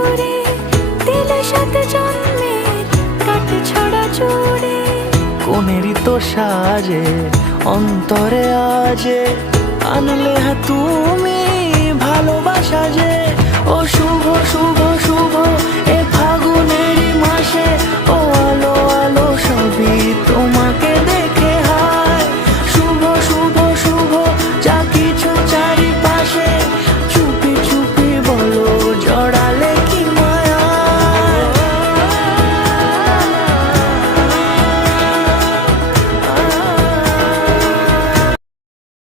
সুরে দিলে সাত জন্মের কাট ছড়া জুড়ে। কোনেরই তো সাজে অন্তরে আজে আনলে হ্যাঁ তুমি ভালোবাসা যে। ও শুভ শুভ শুভ